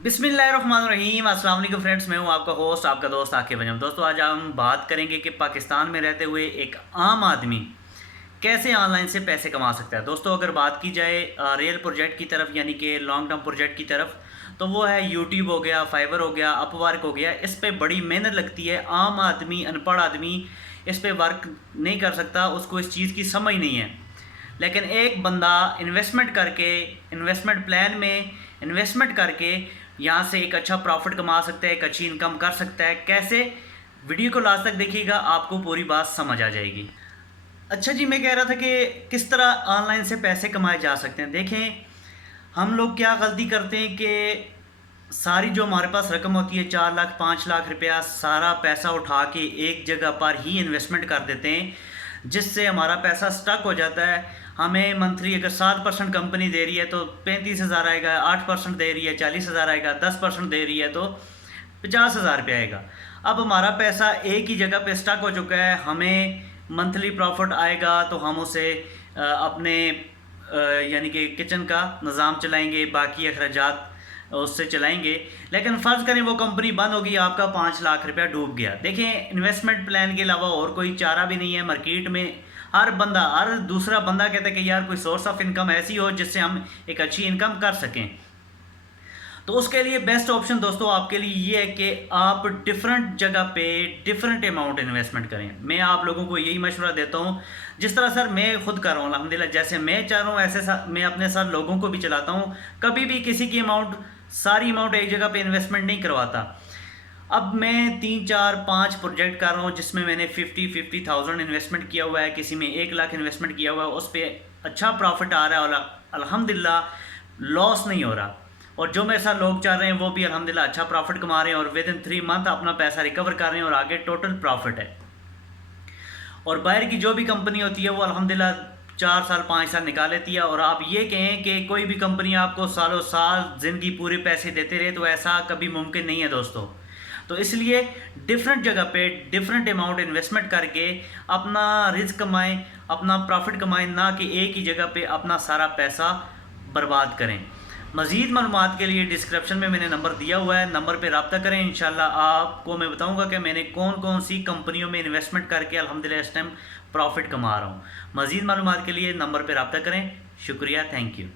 बिस्मिल्लाहिर्रहमानिर्रहीम। अस्सलाम वालेकुम फ्रेंड्स, मैं हूं आपका होस्ट, आपका दोस्त आकिब अंजम। दोस्तों, आज हम बात करेंगे कि पाकिस्तान में रहते हुए एक आम आदमी कैसे ऑनलाइन से पैसे कमा सकता है। दोस्तों, अगर बात की जाए रियल प्रोजेक्ट की तरफ, यानी कि लॉन्ग टर्म प्रोजेक्ट की तरफ, तो वो है यूट्यूब हो गया, फाइवर हो गया, अपवर्क हो गया। इस पर बड़ी मेहनत लगती है। आम आदमी, अनपढ़ आदमी इस पर वर्क नहीं कर सकता, उसको इस चीज़ की समझ नहीं है। लेकिन एक बंदा इन्वेस्टमेंट करके, इन्वेस्टमेंट प्लान में इन्वेस्टमेंट करके यहाँ से एक अच्छा प्रॉफिट कमा सकता है, एक अच्छी इनकम कर सकता है। कैसे? वीडियो को लास्ट तक देखिएगा, आपको पूरी बात समझ आ जाएगी। अच्छा जी, मैं कह रहा था कि किस तरह ऑनलाइन से पैसे कमाए जा सकते हैं। देखें, हम लोग क्या गलती करते हैं कि सारी जो हमारे पास रकम होती है, 4 लाख 5 लाख रुपया, सारा पैसा उठा के एक जगह पर ही इन्वेस्टमेंट कर देते हैं, जिससे हमारा पैसा स्टक हो जाता है। हमें मंथली अगर 7% कंपनी दे रही है तो 35,000 आएगा, 8% दे रही है 40,000 आएगा, 10% दे रही है तो 50,000 रुपये आएगा। अब हमारा पैसा एक ही जगह पे स्टक हो चुका है। हमें मंथली प्रॉफिट आएगा तो हम उसे अपने यानी कि किचन का निज़ाम चलाएंगे, बाकी अखराजात उससे चलाएंगे। लेकिन फ़र्ज़ करें वो कंपनी बंद होगी, आपका 5 लाख रुपया डूब गया। देखें, इन्वेस्टमेंट प्लान के अलावा और कोई चारा भी नहीं है। मार्केट में हर बंदा, हर दूसरा बंदा कहता है कि यार कोई सोर्स ऑफ इनकम ऐसी हो जिससे हम एक अच्छी इनकम कर सकें। तो उसके लिए बेस्ट ऑप्शन दोस्तों आपके लिए ये है कि आप डिफरेंट जगह पे डिफरेंट अमाउंट इन्वेस्टमेंट करें। मैं आप लोगों को यही मशवरा देता हूँ, जिस तरह सर मैं खुद कर रहा हूँ अल्हम्दुलिल्लाह। जैसे मैं चाह रहा हूँ ऐसे मैं अपने साथ लोगों को भी चलाता हूँ। कभी भी किसी की अमाउंट, सारी अमाउंट एक जगह पे इन्वेस्टमेंट नहीं करवाता। अब मैं 3 4 5 प्रोजेक्ट कर रहा हूँ जिसमें मैंने 50,000 इन्वेस्टमेंट किया हुआ है, किसी में 1 लाख इन्वेस्टमेंट किया हुआ है। उस पर अच्छा प्रॉफिट आ रहा है और अल्हम्दुलिल्लाह लॉस नहीं हो रहा। और जो मेरे साथ लोग चाह रहे हैं वो भी अल्हम्दुलिल्लाह अच्छा प्रॉफिट कमा रहे हैं और विद इन 3 मंथ अपना पैसा रिकवर कर रहे हैं और आगे टोटल प्रॉफिट है। और बाहर की जो भी कंपनी होती है वो अल्हम्दुलिल्लाह 4 साल 5 साल निकाल लेती है। और आप ये कहें कि कोई भी कंपनी आपको सालों साल ज़िंदगी पूरे पैसे देते रहे, तो ऐसा कभी मुमकिन नहीं है दोस्तों। तो इसलिए डिफरेंट जगह पे डिफरेंट अमाउंट इन्वेस्टमेंट करके अपना रिस्क कमाएं, अपना प्रॉफिट कमाएं, ना कि एक ही जगह पे अपना सारा पैसा बर्बाद करें। मज़ीद मालूमात के लिए डिस्क्रिप्शन में मैंने नंबर दिया हुआ है, नंबर पे रब्ता करें। इंशाल्लाह आपको मैं बताऊंगा कि मैंने कौन कौन सी कंपनियों में इन्वेस्टमेंट करके अल्हम्दुलिल्लाह इस टाइम प्रॉफिट कमा रहा हूँ। मज़ीद मालूमात के लिए नंबर पे रब्ता करें। शुक्रिया, थैंक यू।